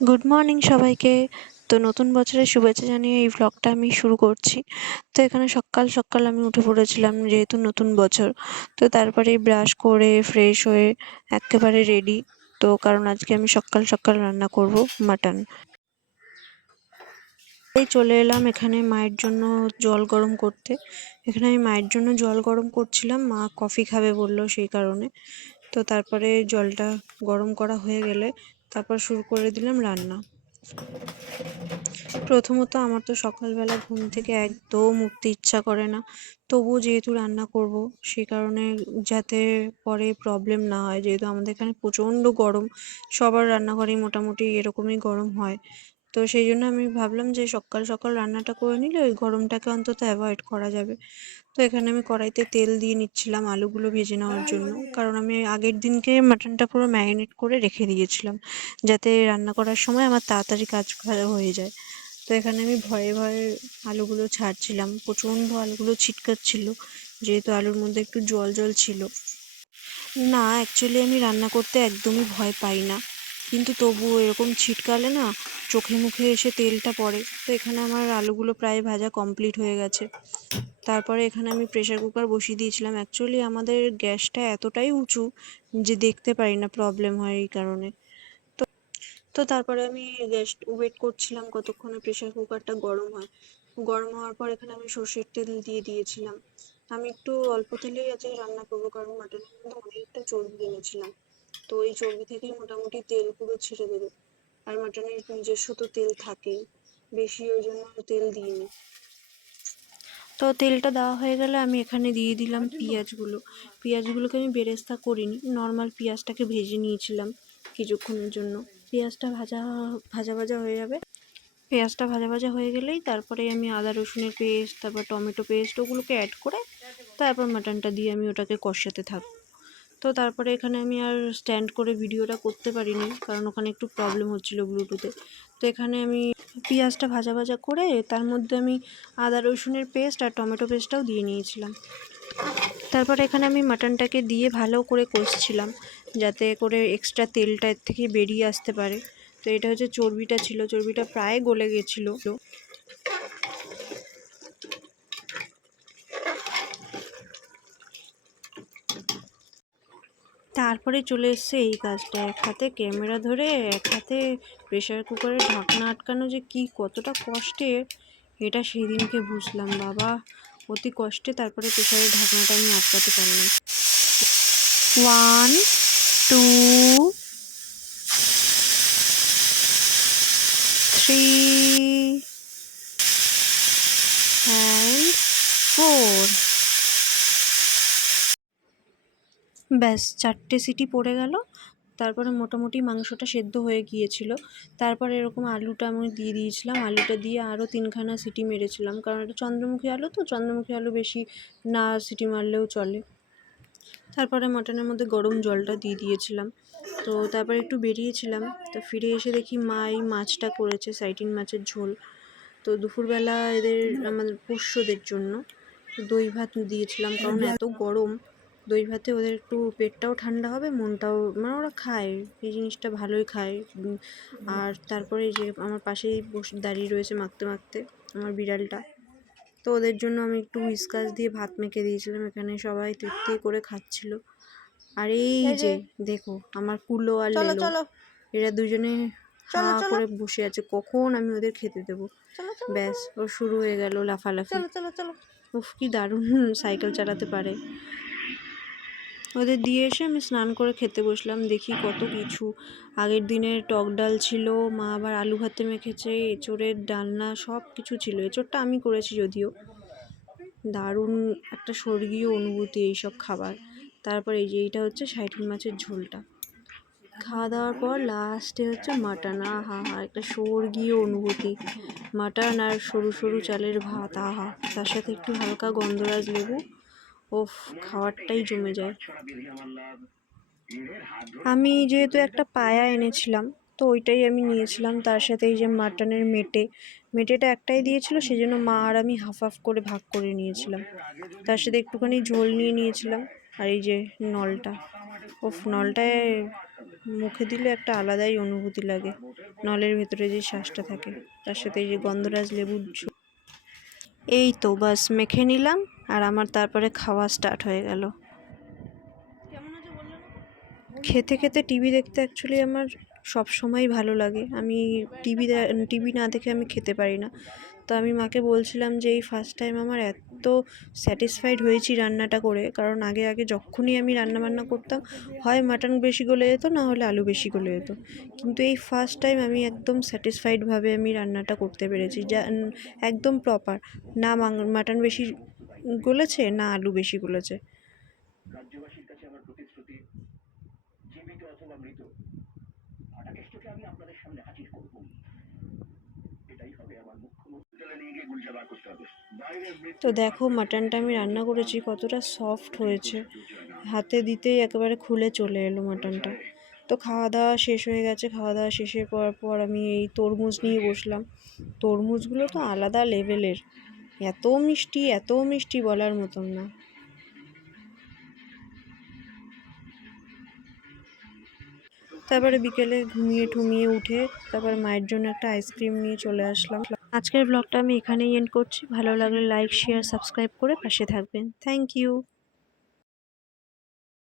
Good morning সবাইকে। তো নতুন বছরের শুভেচ্ছা জানিয়ে এই ভ্লগটা আমি শুরু করছি। তো এখানে সকাল সকাল আমি উঠে পড়েছিলাম, যেহেতু নতুন বছর। তো তারপরে ব্রাশ করে ফ্রেশ হয়ে একেবারে রেডি। তো কারণ আজকে আমি সকাল সকাল রান্না করব মাটন। এই চলে এলাম এখানে মায়ের জন্য জল গরম করতে। এখানে আমি মায়ের জন্য জল গরম করছিলাম, মা কফি খাবে বললো সেই কারণে। তো তারপরে জলটা গরম করা হয়ে গেলে তারপর শুরু করে দিলাম রান্না। প্রথমত আমার তো সকালবেলা ঘুম থেকে একদম উঠতে ইচ্ছা করে না, তবুও যেহেতু রান্না করব সেই কারণে যাতে পরে প্রবলেম না হয়, যেহেতু আমাদের এখানে প্রচণ্ড গরম, সবার রান্নাঘরেই মোটামুটি এরকমই গরম হয়। তো সেই জন্য আমি ভাবলাম যে সকাল সকাল রান্নাটা করে নিলে ওই গরমটাকে অন্তত অ্যাভয়েড করা যাবে। তো এখানে আমি কড়াইতে তেল দিয়ে নিচ্ছিলাম আলুগুলো ভেজে নেওয়ার জন্য, কারণ আমি আগের দিনকে মাটনটা পুরো ম্যারিনেট করে রেখে দিয়েছিলাম, যাতে রান্না করার সময় আমার তাড়াতাড়ি কাজ হয়ে যায়। তো এখানে আমি ভয়ে ভয়ে আলুগুলো ছাড়ছিলাম, প্রচণ্ড আলুগুলো ছিটকাচ্ছিল, যেহেতু আলুর মধ্যে একটু জল জল ছিল। না, অ্যাকচুয়ালি আমি রান্না করতে একদমই ভয় পাই না, কিন্তু তবুও এরকম ছিটকালে না চোখে মুখে এসে তেলটা পড়ে। তো এখানে আমার আলুগুলো প্রায় ভাজা কমপ্লিট হয়ে গেছে। তারপরে এখানে আমি প্রেসার কুকার বসিয়ে দিয়েছিলাম। অ্যাকচুয়ালি আমাদের গ্যাসটা এতটাই উঁচু যে দেখতে পারি না, প্রবলেম হয় এই কারণে। তো তারপরে আমি গ্যাস ওয়েট করছিলাম কতক্ষণে প্রেসার কুকারটা গরম হয়। গরম হওয়ার পর এখানে আমি সর্ষের তেল দিয়ে দিয়েছিলাম। আমি একটু অল্প তেলেই আজকে রান্না করবো, কারণ মাটনের মধ্যে অনেকটা চর্বি এনেছিলাম। তো এই চর্বি থেকেই মোটামুটি তেল পুরো ছেড়ে দেবে, আর মাটনের নিজস্ব তো তেল থাকেই বেশি, ওই জন্য তেল দিইনি। তো তেলটা দেওয়া হয়ে গেলে আমি এখানে দিয়ে দিলাম পেঁয়াজগুলো। পেঁয়াজগুলোকে আমি বেরেস্তা করিনি, নর্মাল পেঁয়াজটাকে ভেজে নিয়েছিলাম কিছুক্ষণের জন্য। পেঁয়াজটা ভাজা ভাজা ভাজা হয়ে যাবে, পেঁয়াজটা ভাজা ভাজা হয়ে গেলেই তারপরে আমি আদা রসুনের পেস্ট, তারপর টমেটো পেস্ট ওগুলোকে অ্যাড করে তারপর মাটনটা দিয়ে আমি ওটাকে কষাতে থাকবো। তো তারপরে এখানে আমি আর স্ট্যান্ড করে ভিডিওটা করতে পারিনি, কারণ ওখানে একটু প্রবলেম হচ্ছিলো ব্লুটুথে। তো এখানে আমি পেঁয়াজটা ভাজা ভাজা করে তার মধ্যে আমি আদা রসুনের পেস্ট আর টমেটো পেস্টটাও দিয়ে নিয়েছিলাম। তারপর এখানে আমি মাটনটাকে দিয়ে ভালো করে কষছিলাম, যাতে করে এক্সট্রা তেলটা এর থেকে বেরিয়ে আসতে পারে। তো এটা হচ্ছে চর্বিটা ছিল, চর্বিটা প্রায় গলে গেছিলো। তারপরে চলে এসছে এই কাজটা, এক হাতে ক্যামেরা ধরে এক হাতে প্রেসার কুকারের ঢাকনা আটকানো যে কি কতটা কষ্টের, এটা সেদিনকে বুঝলাম বাবা। অতি কষ্টে তারপরে প্রেসারের ঢাকনাটা আমি আটকাতে পারলাম। 1 2 3 and 4। ব্যাস 4টে সিটি পড়ে গেল, তারপরে মোটামুটি মাংসটা সেদ্ধ হয়ে গিয়েছিল। তারপরে এরকম আলুটা আমি দিয়ে দিয়েছিলাম, আলুটা দিয়ে আরও 3খানা সিটি মেরেছিলাম, কারণ এটা চন্দ্রমুখী আলু, তো চন্দ্রমুখী আলু বেশি না সিটি মারলেও চলে। তারপরে মাটনের মধ্যে গরম জলটা দিয়ে দিয়েছিলাম। তো তারপরে একটু বেরিয়েছিলাম, তো ফিরে এসে দেখি মা এই মাছটা করেছে, সাইটিন মাছের ঝোল। তো দুপুরবেলা আমাদের পোষ্যদের জন্য দই ভাত দিয়েছিলাম, কারণ এত গরম দই ভাতে ওদের একটু পেটটাও ঠান্ডা হবে, মনটাও, মানে ওরা খায় এই জিনিসটা, ভালোই খায়। আর তারপরে যে আমার পাশেই বসে দাঁড়িয়ে রয়েছে মাখতে মাখতে আমার বিড়ালটা, তো ওদের জন্য আমি একটু হুইস্কাস দিয়ে ভাত মেখে দিয়েছিলাম। এখানে সবাই তৃপ্তি করে খাচ্ছিল। আর এই যে দেখো আমার কুলো আর লেলো, এরা দুজনে হাঁ করে বসে আছে, কখন আমি ওদের খেতে দেবো। ব্যাস ও শুরু হয়ে গেল লাফালাফি। উফ, কি দারুণ সাইকেল চালাতে পারে। ওদের দিয়ে এসে আমি স্নান করে খেতে বসলাম। দেখি কত কিছু, আগের দিনের টক ডাল ছিল, মা আবার আলু ভাতে মেখেছে, এঁচোড়ের ডালনা, সব কিছু ছিল। এঁচোড়টা আমি করেছি যদিও। দারুণ একটা স্বর্গীয় অনুভূতি এইসব খাবার। তারপর এই যে এইটা হচ্ছে সাইটিন মাছের ঝোলটা। খাওয়া দাওয়ার পর লাস্টে হচ্ছে মাটন। আহা হা, একটা স্বর্গীয় অনুভূতি। মাটন আর সরু সরু চালের ভাত, আহা, তার সাথে একটু হালকা গন্ধরাজ লেবু, ওফ, খাবারটাই জমে যায়। আমি যেহেতু একটা পায়া এনেছিলাম, তো ওইটাই আমি নিয়েছিলাম, তার সাথে এই যে মাটনের মেটেটা একটাই দিয়েছিল, সেজন্য মা আর আমি হাফ হাফ করে ভাগ করে নিয়েছিলাম। তার সাথে একটুখানি ঝোল নিয়ে নিয়েছিলাম। আর এই যে নলটা, ওফ, নলটায় মুখে দিলে একটা আলাদাই অনুভূতি লাগে। নলের ভেতরে যে শ্বাসটা থাকে তার সাথে এই যে গন্ধরাজ লেবুর এই তো বাস মেখে নিলাম, আর আমার তারপরে খাওয়া স্টার্ট হয়ে গেল। খেতে খেতে টিভি দেখতে অ্যাকচুয়ালি আমার সব সময়ই ভালো লাগে। আমি টিভি না দেখে আমি খেতে পারি না। তো আমি মাকে বলছিলাম যে এই ফার্স্ট টাইম আমার এত স্যাটিসফাইড হয়েছি রান্নাটা করে, কারণ আগে আগে যখনই আমি রান্নাবান্না করতাম হয় মাটন বেশি গলে যেত, না হলে আলু বেশি গলে যেত, কিন্তু এই ফার্স্ট টাইম আমি একদম স্যাটিসফাইডভাবে আমি রান্নাটা করতে পেরেছি, যা একদম প্রপার। না মাটন বেশি গলেছে, না আলু বেশি গলেছে। রাজ্যবাসীর কাছে আমার প্রতিশ্রুতি, জীবিত অথবা মৃত, আটাকেষ্টকে আমি আপনাদের সামনে হাজির করব। এটাই হবে আমার মুখ্যমন্ত্রী নিয়ে গিয়ে গুলশা বার করতে হবে। তো দেখো মাটনটা আমি রান্না করেছি কতটা সফট হয়েছে, হাতে দিতেই একেবারে খুলে চলে এলো মাটনটা। তো খাওয়া দাওয়া শেষ হয়ে গেছে। খাওয়া দাওয়া শেষের পর আমি এই তরমুজ নিয়ে বসলাম। তরমুজগুলো তো আলাদা লেভেলের, এত মিষ্টি এত মিষ্টি বলার মতন না। তারপরে বিকেলে ঘুমিয়ে উঠে তারপরে মায়ের জন্য একটা আইসক্রিম নিয়ে চলে আসলাম। আজকের ব্লগটা আমি এখানেই এন্ড করছি। ভালো লাগলে লাইক শেয়ার সাবস্ক্রাইব করে পাশে থাকবেন। Thank you.